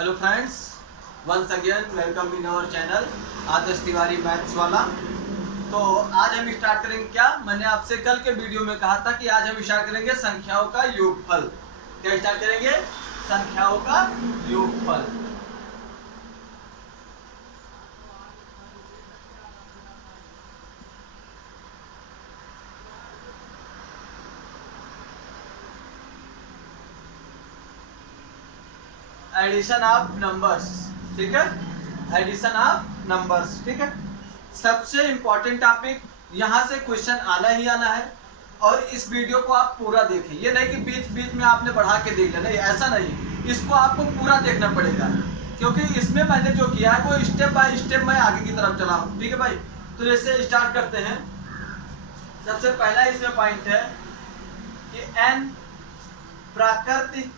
Hello friends, once again welcome in our channel Adarsh Tiwari maths वाला। तो आज हम स्टार्ट करेंगे क्या, मैंने आपसे कल के वीडियो में कहा था कि आज हम स्टार्ट करेंगे संख्याओं का योगफल। क्या स्टार्ट करेंगे? संख्याओं का योगफल। एडिशन ऑफ नंबर्स, ठीक है, एडिशन ऑफ नंबर्स, ठीक है। सबसे इंपॉर्टेंट टॉपिक, यहाँ से क्वेश्चन आना ही आना है और इस वीडियो को आप पूरा देखें। ये नहीं कि बीच बीच में आपने बढ़ा के देख लिया, नहीं, ऐसा नहीं, इसको आपको पूरा देखना पड़ेगा क्योंकि इसमें मैंने जो किया है वो स्टेप बाय स्टेप मैं आगे की तरफ चला हूँ, ठीक है भाई। तो जैसे स्टार्ट करते हैं, सबसे पहला इसमें पॉइंट है कि n प्राकृतिक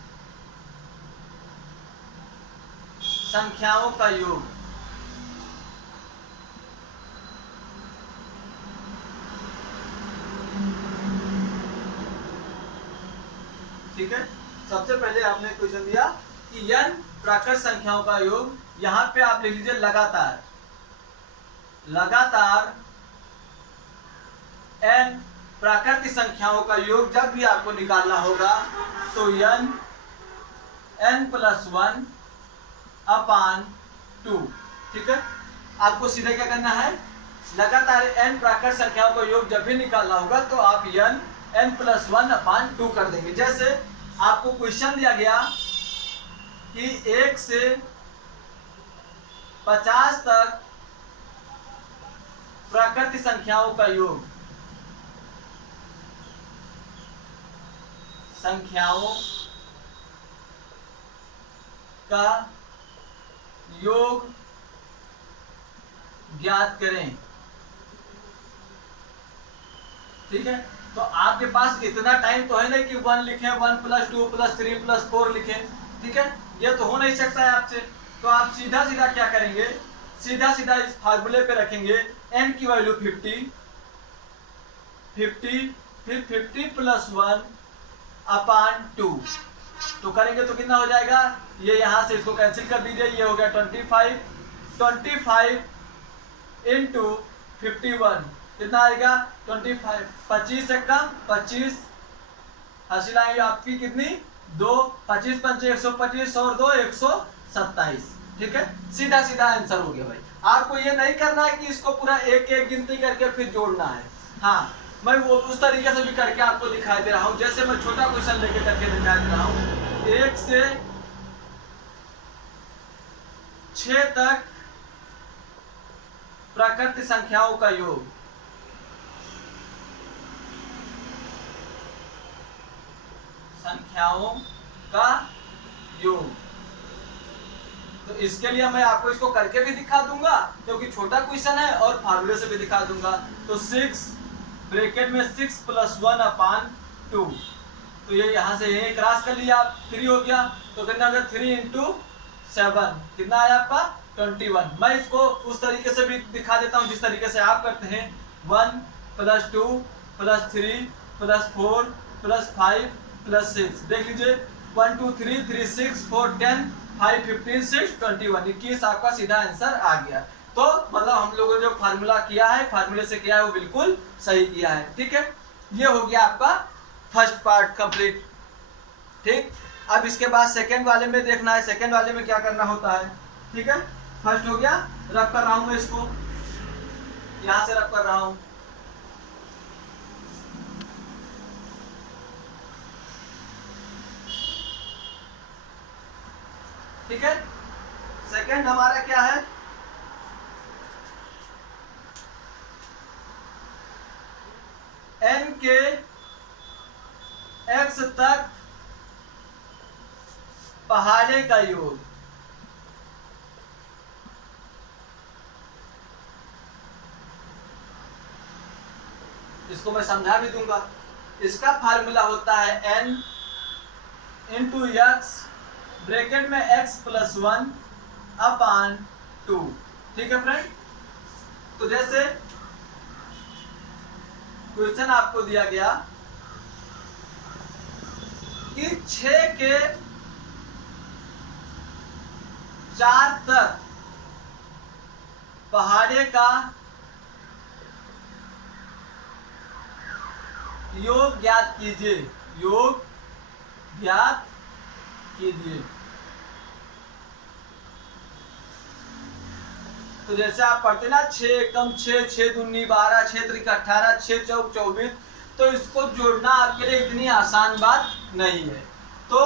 संख्याओं का योग। ठीक है, सबसे पहले आपने क्वेश्चन दिया कि n प्राकृत संख्याओं का योग। यहां पे आप लिख लीजिए लगातार, लगातार n प्राकृतिक संख्याओं का योग जब भी आपको निकालना होगा तो n+1 अपान 2, ठीक है। आपको सीधा क्या करना है, लगातार n प्राकृत संख्याओं का योग जब भी निकालना होगा तो आप n+1 अपान 2 कर देंगे। जैसे आपको क्वेश्चन दिया गया कि 1 से 50 तक प्राकृतिक संख्याओं का योग, संख्याओं का योग ज्ञात करें, ठीक है। तो आपके पास इतना टाइम तो है नहीं कि 1 लिखें, 1+2+3+4 लिखें, ठीक है, ये तो हो नहीं सकता है आपसे। तो आप सीधा सीधा क्या करेंगे, सीधा सीधा इस फार्मूले पे रखेंगे n की वैल्यू 50, फिर 50+1 अपान 2, तो करेंगे तो कितना हो जाएगा, ये यहां से इसको कैंसिल कर दीजिए, ये हो गया 25 इंटू 51 कितना आएगा 25, 25 से कम 25, हासिल आएगी आपकी कितनी 2, 25 पंचे 125 और 2 127, ठीक है। सीधा सीधा आंसर हो गया भाई। आपको ये नहीं करना है कि इसको पूरा एक एक गिनती करके फिर जोड़ना है। हाँ, मैं वो उस तरीके से भी करके आपको दिखाई दे रहा हूँ, जैसे मैं छोटा क्वेश्चन लेके करके दिखाई दे रहा हूँ। 1 से 6 तक प्राकृतिक संख्याओं का योग, संख्याओं का योग। तो इसके लिए मैं आपको इसको करके भी दिखा दूंगा क्योंकि छोटा क्वेश्चन है और फार्मूले से भी दिखा दूंगा। तो 6 ब्रैकेट में 6+1 अपान 2, तो ये यहाँ से ये क्रॉस कर लिया आप, 3 हो गया, तो कितना हो गया 3 इंटू 7, कितना आया आपका 21। मैं इसको उस तरीके से भी दिखा देता हूँ जिस तरीके से आप करते हैं, 1+2+3+4+5+6, देख लीजिए 1 2 3 3 6 4 10 5 15 6 21, 21 आपका सीधा आंसर आ गया। तो मतलब हम लोगों ने जो फार्मूला किया है, फार्मूले से किया है, वो बिल्कुल सही किया है, ठीक है। ये हो गया आपका फर्स्ट पार्ट कंप्लीट, ठीक। अब इसके बाद सेकंड वाले में देखना है, सेकंड वाले में क्या करना होता है, ठीक है। फर्स्ट हो गया, रब कर रहा हूं मैं इसको, यहां से रब कर रहा हूं, ठीक है। सेकंड हमारा क्या है, n के x तक पहाड़े का योग, इसको मैं समझा भी दूंगा। इसका फार्मूला होता है n इंटू एक्स ब्रैकेट में x+1 अपान 2, ठीक है फ्रेंड। तो जैसे क्वेश्चन आपको दिया गया कि 6 के 4 तक पहाड़े का योग ज्ञात कीजिए। योग ज्ञात कीजिए। तो जैसे आप पढ़ते ना 6 एकम 6, 6 दूनी 12, 6 त्रिक 18, 6 चौक 24, तो इसको जोड़ना आपके लिए इतनी आसान बात नहीं है। तो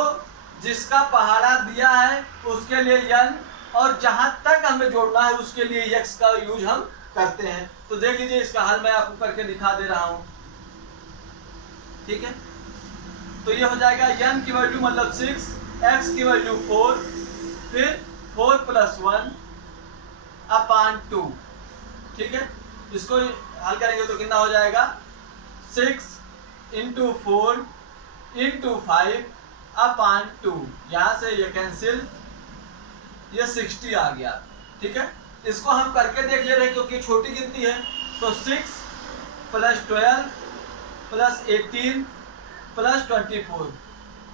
जिसका पहाड़ा दिया है उसके लिए n, और जहां तक हमें जोड़ना है उसके लिए x का यूज हम करते हैं। तो देख लीजिए, इसका हल मैं आपको करके दिखा दे रहा हूं। ठीक है, तो ये हो जाएगा n की वैल्यू मतलब 6, x की वैल्यू 4, फिर 4 + 1 अपान 2। ठीक है, इसको हल करेंगे तो कितना हो जाएगा 6 × 4 × 5 अपान 2। यहां से ये कैंसिल, ये 60 आ गया। ठीक है, इसको हम करके देख ले रहे हैं क्योंकि छोटी गिनती है। तो 6 + 12 + 18 + 24,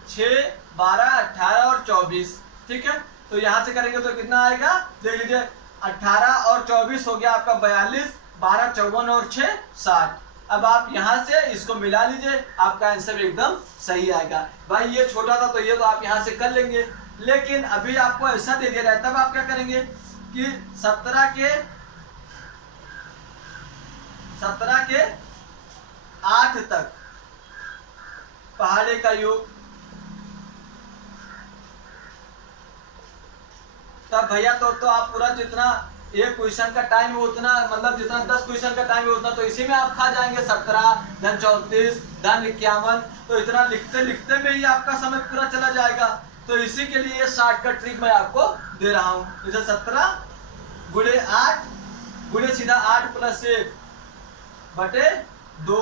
6, 12, 18 और 24। ठीक है, तो यहां से करेंगे तो कितना आएगा देख लीजिए, 18 और 24 हो गया आपका 42, 12, 54 और 6, 60। अब आप यहां से इसको मिला लीजिए, आपका आंसर एकदम सही आएगा। भाई ये छोटा था तो ये तो आप यहां से कर लेंगे, लेकिन अभी आपको ऐसा दे दिया है, तब आप क्या करेंगे कि 17 के 8 तक पहाड़े का योग, तब भैया तो आप पूरा जितना एक क्वेश्चन का टाइम है उतना, मतलब जितना 10 क्वेश्चन का टाइम है उतना तो इसी में आप खा जाएंगे। 17, then 34, then 51, तो इतना लिखते लिखते में ही आपका समय पूरा चला जाएगा। तो इसी के लिए शॉर्टकट ट्रिक मैं आपको दे रहा हूँ। जैसे 17 गुणे 8 गुणे सीधा 8 + 1 बटे 2,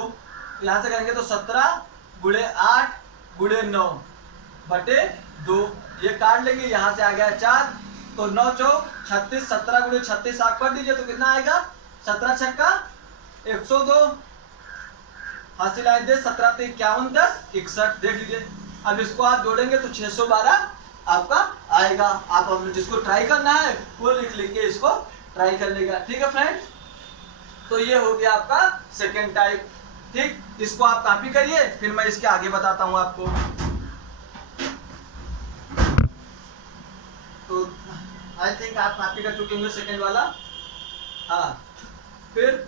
यहाँ से करेंगे तो 17 गुणे 8 गुणे 9 बटे 2, ये काट लेंगे, यहाँ से आ गया 4, तो 9 चौक 36, 17 गुणे 36 आप कर दीजिए तो कितना आएगा 17 छक्का 102, हासिल आए दे 17 × 51 10 61। देख लीजिए, अब इसको आप जोड़ेंगे तो 612 आपका आएगा। आप जिसको ट्राई करना है वो लिख के इसको ट्राई कर लेगा। ठीक है फ्रेंड्स, तो ये हो गया आपका सेकेंड टाइप। ठीक, इसको आप कॉपी करिए, फिर मैं इसके आगे बताता हूं आपको। तो आई थिंक आप कॉपी कर चुके होंगे सेकेंड वाला। हाँ, फिर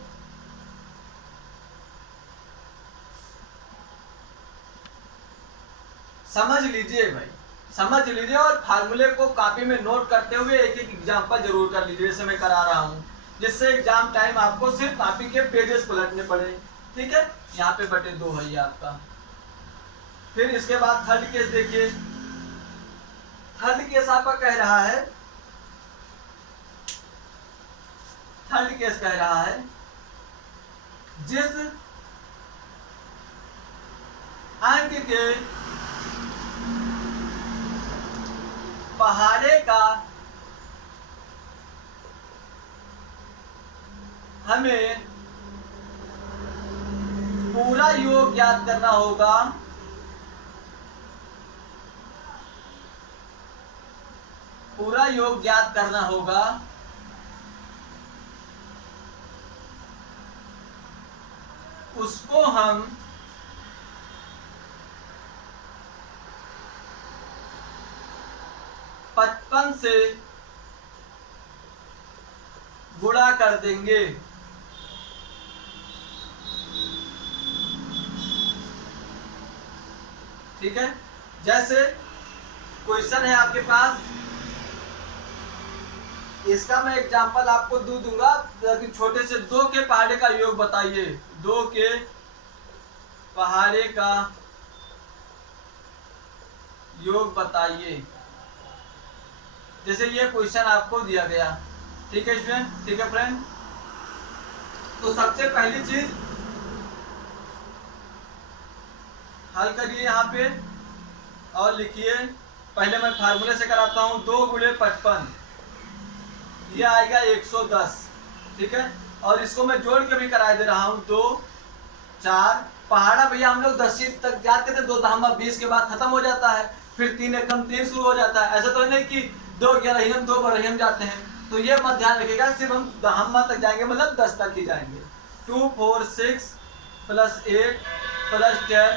समझ लीजिए भाई, समझ लीजिए और फार्मूले को कॉपी में नोट करते हुए एक एक एग्जांपल जरूर कर लीजिए, जैसे मैं करा रहा हूँ, जिससे एग्जाम टाइम आपको सिर्फ कॉपी के पेजेस पलटने पड़े। ठीक है, यहाँ पे बटे 2 है ये आपका। फिर इसके बाद थर्ड केस देखिए। थर्ड केस आपका कह रहा है, थर्ड केस कह रहा है जिस अंक के पहाड़े का हमें पूरा योग ज्ञात करना होगा, पूरा योग ज्ञात करना होगा, उसको हम पचपन से गुणा कर देंगे। ठीक है, जैसे क्वेश्चन है आपके पास, इसका मैं एग्जांपल आपको दूंगा कि छोटे से 2 के पहाड़े का योग बताइए। 2 के पहाड़े का योग बताइए, जैसे ये क्वेश्चन आपको दिया गया। ठीक है स्टूडेंट, ठीक है फ्रेंड। तो सबसे पहली चीज हल करिए यहाँ पे और लिखिए। पहले मैं फार्मूले से कराता हूँ। 2 गुणे 55 ये आएगा 110। ठीक है, और इसको मैं जोड़ के भी करा दे रहा हूँ। 2 4 पहाड़ा भैया हम लोग 10 तक जाते थे, 2 धामा 20 के बाद खत्म हो जाता है, फिर 3 एकम 3 शुरू हो जाता है। ऐसा तो नहीं कि 2 ग्यारहियम 2 बारहियम जाते हैं, तो ये मत ध्यान रखिएगा, सिर्फ हम दहम्मा तक जाएंगे, मतलब 10 तक ही जाएंगे। 2 4 6 plus 8 plus 10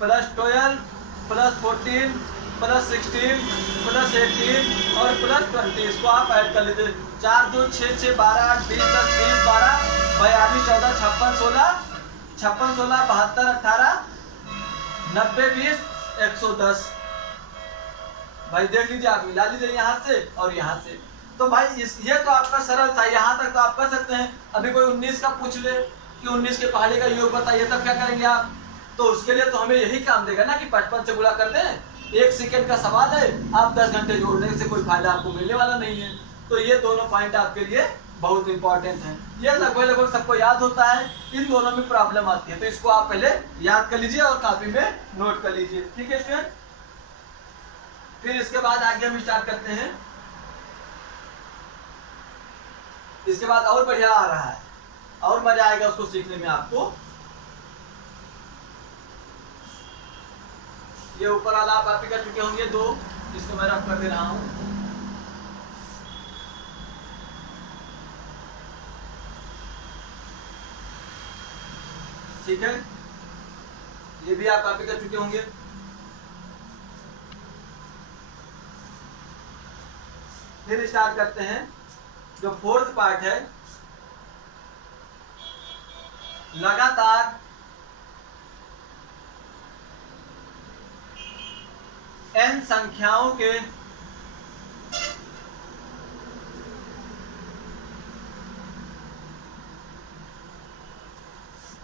plus 12 plus 14 plus 16 plus 18 और प्लस 20, इसको आप ऐड कर लीजिए। 4 2 6 6 12 8 20 10 20 12 42 14 56 16 56 16 72 18 90 20 110। भाई देख लीजिए, आप मिला लीजिए यहाँ से और यहाँ से। तो भाई ये तो आपका सरल था, यहाँ तक तो आप कर सकते हैं। अभी कोई 19 का पूछ ले कि 19 के पहाड़ी का योग बताइए, तब क्या करेंगे आप? तो उसके लिए तो हमें यही काम देगा ना कि 55 से गुणा कर दें। 1 सेकंड का सवाल है, आप 10 घंटे जोड़ने से कोई फायदा आपको मिलने वाला नहीं है। तो ये दोनों पॉइंट आपके लिए बहुत इंपॉर्टेंट है। ये लगभग सबको याद होता है, इन दोनों में प्रॉब्लम आती है, तो इसको आप पहले याद कर लीजिए और कॉपी में नोट कर लीजिए। ठीक है स्टूडेंट, फिर इसके बाद आगे हम स्टार्ट करते हैं। इसके बाद और बढ़िया आ रहा है, और मजा आएगा उसको सीखने में आपको। ये ऊपर वाला आप कॉपी कर चुके होंगे 2, इसको मैं रफ कर दे रहा हूं। ठीक है, ये भी आप कॉपी कर चुके होंगे। फिर स्टार्ट करते हैं। जो 4th पार्ट है, लगातार n संख्याओं के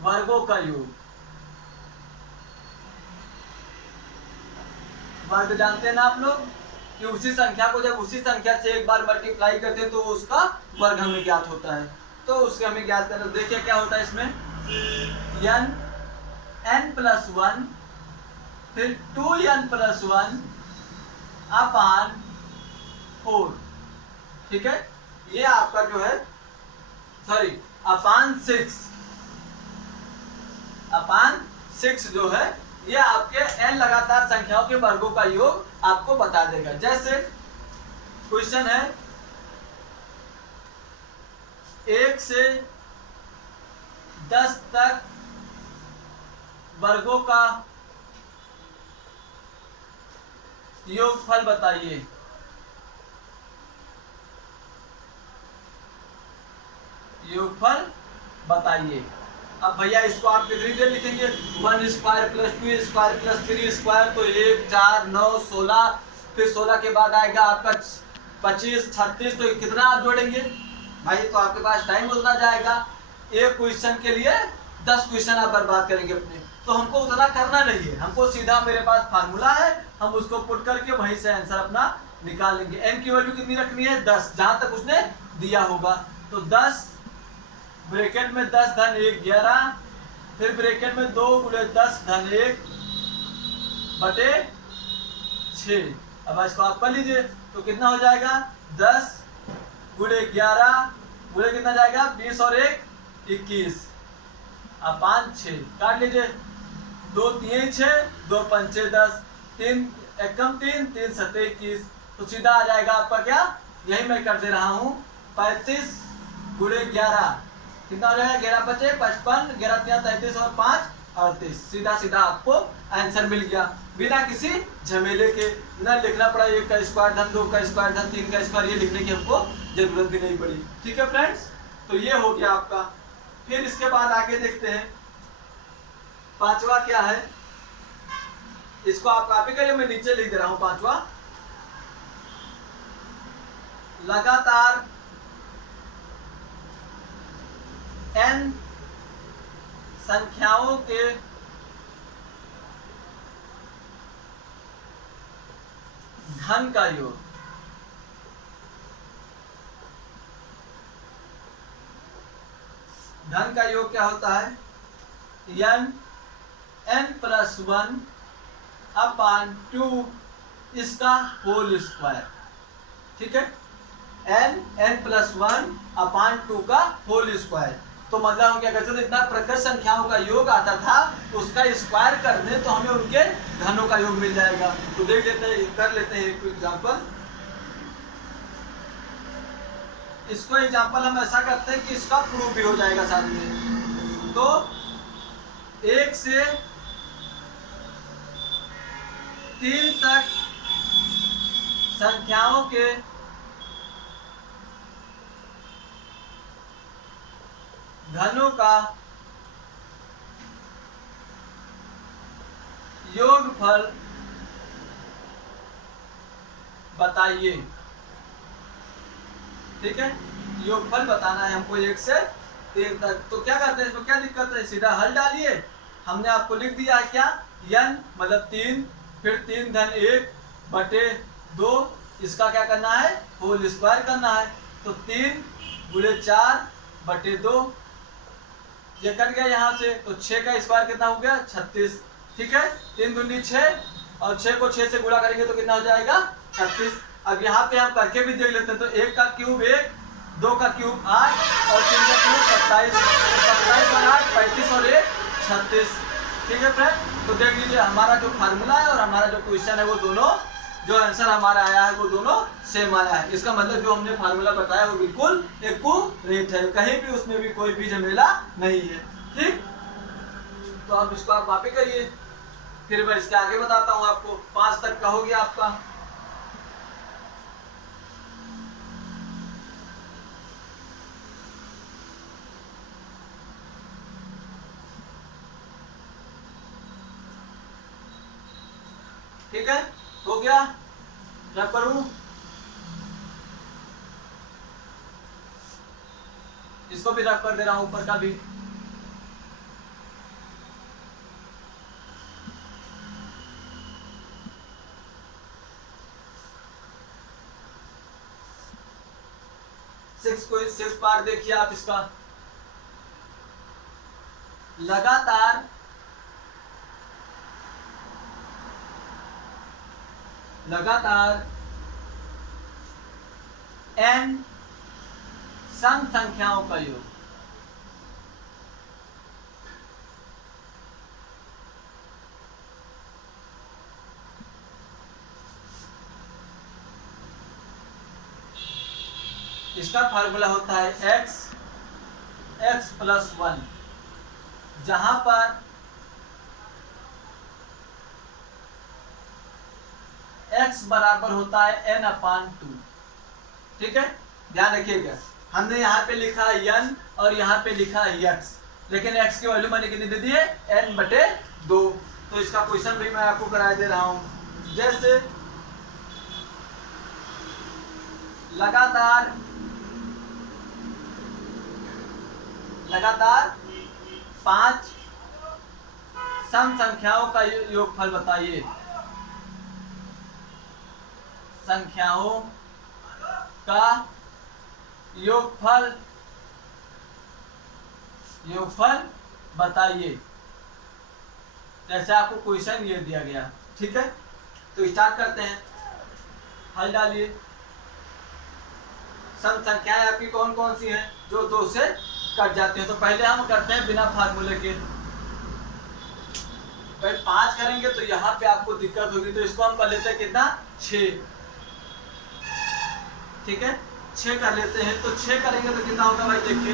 वर्गों का योग। वर्ग जानते हैं ना आप लोग कि उसी संख्या को जब उसी संख्या से एक बार मल्टीप्लाई करते हैं तो उसका वर्ग हमें ज्ञात होता है। तो उसके हमें ज्ञात करना, देखिए क्या होता है इसमें, n प्लस 1 फिर 2n प्लस 1 अपान 4। ठीक है, ये आपका जो है सॉरी अपान 6 जो है, ये आपके n लगातार संख्याओं के वर्गों का योग आपको बता देगा। जैसे क्वेश्चन है 1 से 10 तक वर्गों का योगफल बताइए। योगफल बताइए। अब भैया इसको आप कितनी देर लिखेंगे? 1 square plus 2 square plus 3 square, तो 1 4 9 16, फिर 16 के बाद आएगा आपका 25 36, तो कितना आप जोड़ेंगे भाई? तो आपके पास टाइम उतना जाएगा, एक क्वेश्चन के लिए 10 क्वेश्चन आप बर्बाद करेंगे अपने। तो हमको उतना करना नहीं है, हमको सीधा मेरे पास फार्मूला है, हम उसको पुट करके वहीं से आंसर अपना निकाल लेंगे। n की वैल्यू कितनी रखनी है? 10, जहां तक उसने दिया होगा। तो 10 ब्रैकेट में 10 धन 1 11, फिर ब्रैकेट में 2 गुणे 10 धन 1 बटे 6। अब इसको आप कर लीजिए, तो कितना हो जाएगा? 10 गुणे 11 गुणे कितना जाएगा? 20 और 1 21 अपान 6। काट लीजिए, 2 3 6 2 5 10, 3 एकम 3 3 7 21, तो सीधा आ जाएगा आपका क्या? यही मैं कर दे रहा हूँ, 35 गुणे 11 कितना हो जाएगा? 11 5 55, 11 3 33 और 5 38। सीधा सीधा आपको आंसर मिल गया, बिना किसी झमेले के। न लिखना पड़ा 1 का स्क्वायर धन 2 का स्क्वायर धन 3 का स्क्वायर, ये लिखने की हमको जरूरत भी नहीं पड़ी। ठीक है फ्रेंड्स, तो ये हो गया आपका। फिर इसके बाद आगे देखते हैं 5वां क्या है। इसको आप कॉपी करिए, मैं नीचे लिख दे रहा हूं 5वां। लगातार n संख्याओं के घन का योग। घन का योग क्या होता है? n प्लस 1 अपान 2 इसका होल स्क्वायर। ठीक है, n प्लस 1 अपान 2 का होल स्क्वायर। तो मतलब हम क्या करते थे, इतना प्रकृत संख्याओं का योग आता था, उसका स्क्वायर कर दें तो हमें उनके घनों का योग मिल जाएगा। तो देख लेते हैं, कर लेते हैं एक एग्जांपल। इसको एग्जांपल हम ऐसा करते हैं कि इसका प्रूफ भी हो जाएगा साथ में। तो 1 से 3 तक संख्याओं के घनों का योगफल बताइए। ठीक है, योगफल बताना है हमको 1 से 3 तक। तो क्या करते हैं, इसमें क्या दिक्कत है, सीधा हल डालिए। हमने आपको लिख दिया है क्या, n मतलब 3, फिर 3 घन 1 बटे 2, इसका क्या करना है, होल स्क्वायर करना है। तो 3 गुणे 4 बटे 2, ये कट गया यहाँ से। तो 6 का स्क्वायर कितना हो गया, 36। ठीक है, 3 दूनी 6 और 6 को 6 से गुणा करेंगे तो कितना हो जाएगा, 36। अब यहाँ पे हम करके भी देख लेते हैं। तो 1 का क्यूब 1, 2 का क्यूब 8 और 3 का क्यूब 27। 27 और 8 35 और 1 36। ठीक है फ्रेंड, तो देख लीजिए हमारा जो फार्मूला है और हमारा जो क्वेश्चन है वो दोनों, जो आंसर हमारा आया है वो दोनों सेम आया है। इसका मतलब जो हमने फार्मूला बताया वो बिल्कुल एक्यूरेट है, कहीं भी उसमें भी कोई भी झमेला नहीं है। ठीक, तो अब इसको आप कॉपी करिए, फिर मैं इसके आगे बताता हूँ आपको। 5 तक का हो गया आपका। ठीक है, हो गया, रख करूं, इसको भी रख कर दे रहा हूं, ऊपर का भी। सिक्स पार्ट देखिए आप इसका। लगातार n सम संख्याओं का योग। इसका फार्मूला होता है x प्लस 1, जहां पर x बराबर होता है n/2। ठीक है, ध्यान रखिएगा, हमने यहाँ पे लिखा है n और यहाँ पे लिखा है x, लेकिन x की वैल्यू मैंने कितनी दे दी है, n/2। तो इसका क्वेश्चन भी मैं आपको करा दे रहा हूं। जैसे लगातार 5 सम संख्याओं का योगफल बताइए। संख्याओं का योगफल बताइए, जैसे आपको क्वेश्चन ये दिया गया। ठीक है, तो स्टार्ट करते हैं, हल डालिए। सम संख्याएं आपकी कौन कौन सी हैं जो 2 से कट जाते हैं। तो पहले हम करते हैं बिना फार्मूले के। पहले 5 करेंगे तो यहाँ पे आपको दिक्कत होगी, तो इसको हम कर लेते हैं कितना, 6। ठीक है, 6 कर लेते हैं। तो 6 करेंगे तो कितना होगा भाई, देखिए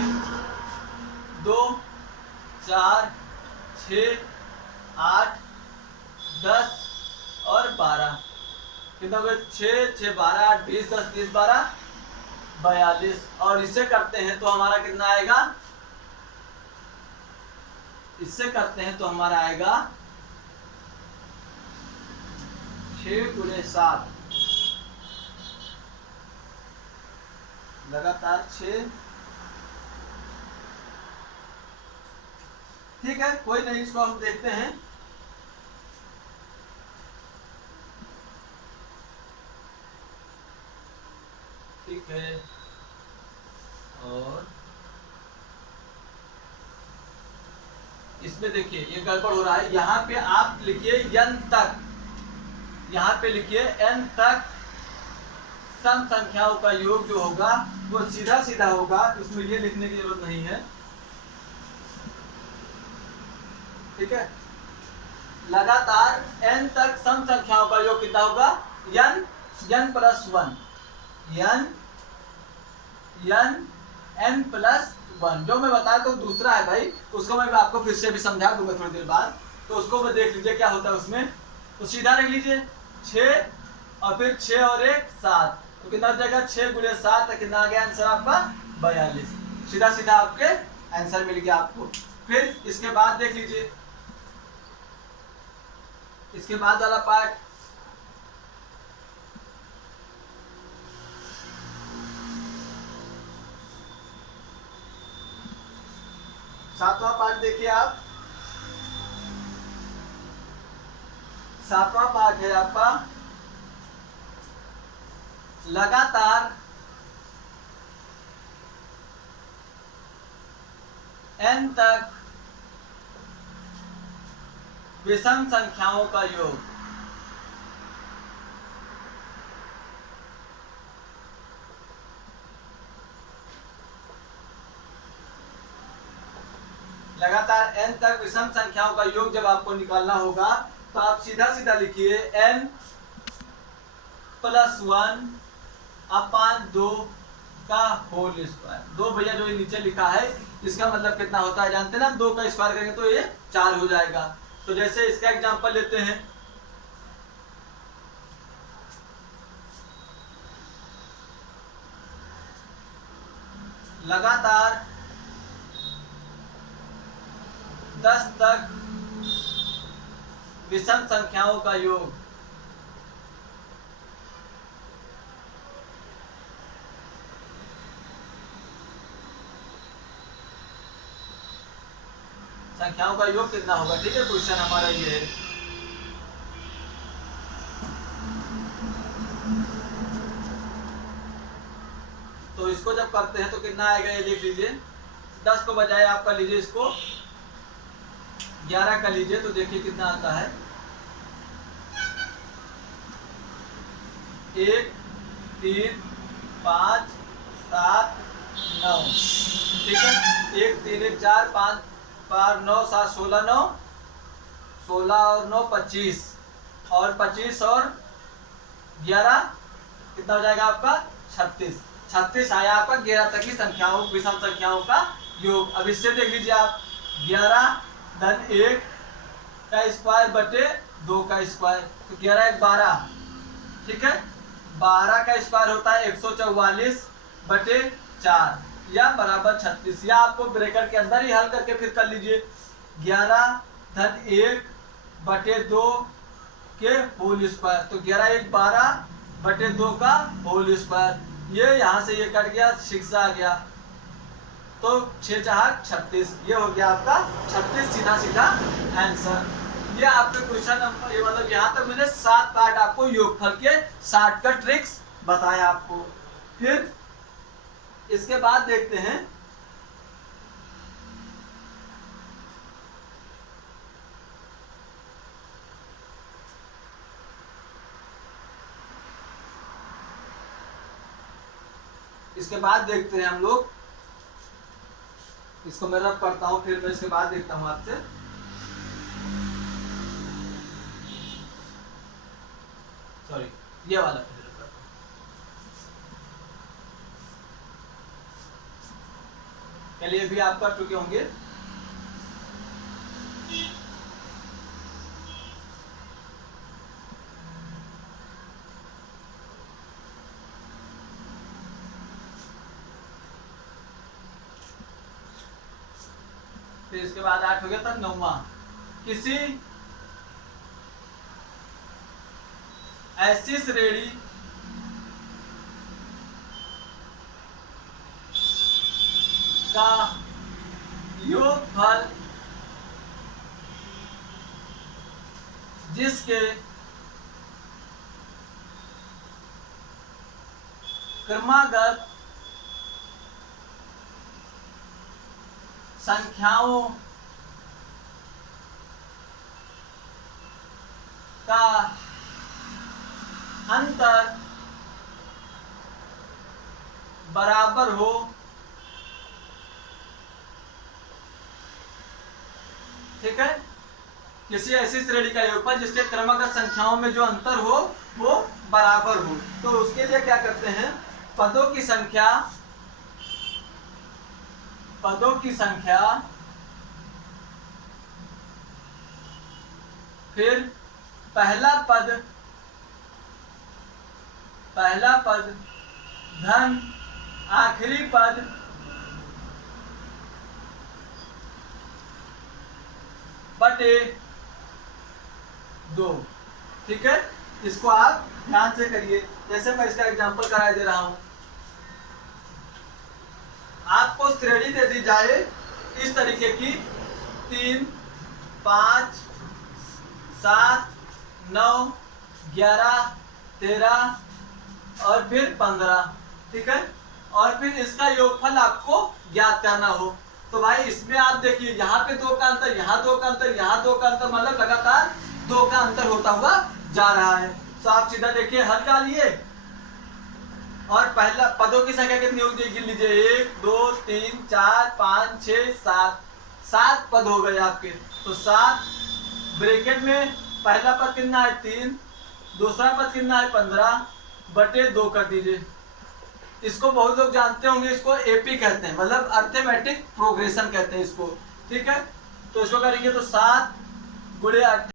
2 4 6 8 10 और 12, कितना हो गया, 6 6 12 8 20 10 30 12 42। और इससे करते हैं तो हमारा कितना आएगा, इससे करते हैं तो हमारा आएगा 6 गुणे 7, लगातार 6। ठीक है, कोई नहीं, इसको हम देखते हैं। ठीक है, और इसमें देखिए ये गड़बड़ हो रहा है। यहाँ पे आप लिखिए n तक, यहाँ पे लिखिए n तक सम संख्याओं का योग जो होगा वो सीधा सीधा होगा, इसमें ये लिखने की जरूरत नहीं है। ठीक है, लगातार n तक सम संख्याओं का योग कितना होगा, n प्लस 1, n+1। जो मैं बताया तो दूसरा है भाई, उसको मैं आपको फिर से भी समझा दूंगा थोड़ी देर बाद। तो उसको मैं देख लीजिए क्या होता है उसमें। तो सीधा देख लीजिए 6 और फिर 6 और 1 7, तो कितना हो जाएगा 6 × 7, तो कितना आ गया आंसर आपका 42। सीधा सीधा आपके आंसर मिल गया आपको। फिर इसके बाद देख लीजिए, इसके बाद वाला पार्ट, सातवां पार्ट देखिए आप। सातवां पार्ट है आपका लगातार n तक विषम संख्याओं का योग। लगातार n तक विषम संख्याओं का योग जब आपको निकालना होगा तो आप सीधा सीधा लिखिए n+1/2 का होल स्क्वायर। 2 भैया जो ये नीचे लिखा है इसका मतलब कितना होता है जानते हैं ना, 2 का स्क्वायर करेंगे तो ये 4 हो जाएगा। तो जैसे इसका एग्जांपल लेते हैं, लगातार 10 तक विषम संख्याओं का योग। संख्याओं का योग कितना होगा, ठीक है, क्वेश्चन हमारा ये है। तो इसको जब करते हैं तो कितना आएगा ये देख लीजिए। 10 को बजाय आप कर लीजिए इसको 11 कर लीजिए, तो देखिए कितना आता है 1 3 5 7 9, ठीक है। 1 3 1 4 5 5 9 7 16 9 16 और 9 25 और 25 और 11 कितना हो जाएगा आपका 36। 36 आया आपका 11 तक की संख्याओं विषम संख्याओं का योग। अब इससे देख लीजिए आप 11 धन 1 का स्क्वायर बटे 2 का स्क्वायर, तो 11 1 12, ठीक है। 12 का स्क्वायर होता है 144 बटे 4 या बराबर 36, या आपको ब्रैकेट के अंदर ही हल करके फिर कर लीजिए। 11 धन 1 बटे 2 के होल स्क्वायर, तो 11 1 12 बटे 2 का होल स्क्वायर। ये यहाँ से ये कट गया 6 आ गया, तो 6 4 36, ये हो गया आपका 36 सीधा सीधा आंसर। ये आपके क्वेश्चन नंबर, ये मतलब यहाँ तक मैंने 7 पार्ट आपको योगफल के शॉर्टकट ट्रिक्स बताया आपको। फिर इसके बाद देखते हैं हम लोग, इसको मैं रब करता हूं, फिर मैं इसके बाद देखता हूं आपसे। सॉरी, ये वाला फिर रब करता हूं। चलिए भी आप कर चुके होंगे। फिर इसके बाद 8 हो गया था 9वां। किसी ऐसी श्रेणी का योगफल जिसके क्रमागत संख्याओं का अंतर बराबर हो, ठीक है। किसी ऐसी श्रेणी का योगफल जिसके क्रमागत संख्याओं में जो अंतर हो वो बराबर हो, तो उसके लिए क्या करते हैं, पदों की संख्या पदों की संख्या, फिर पहला पद धन आखिरी पद बटे 2। ठीक है, इसको आप ध्यान से करिए। जैसे मैं इसका एग्जांपल करा दे रहा हूं, आपको श्रेणी दे दी जाए इस तरीके की 3, 5, 7, 9, 11, 13 और फिर 15। ठीक है, और फिर इसका योगफल आपको ज्ञात करना हो। तो भाई इसमें आप देखिए, यहाँ पे 2 का अंतर, यहाँ 2 का अंतर, यहाँ 2 का अंतर, मतलब लगातार 2 का अंतर होता हुआ जा रहा है। तो आप सीधा देखिए हल डालिए और पहला पदों की संख्या कितनी होगी गिन लीजिए, 1, 2, 3, 4, 5, 6, 7, 7 पद हो गए आपके। तो 7 ब्रैकेट में पहला पद कितना है 3, दूसरा पद कितना है 15 बटे 2 कर दीजिए। इसको बहुत लोग जानते होंगे, इसको एपी कहते हैं, मतलब अर्थमेटिक प्रोग्रेशन कहते हैं इसको। ठीक है, तो इसको करेंगे तो 7 गुणे 8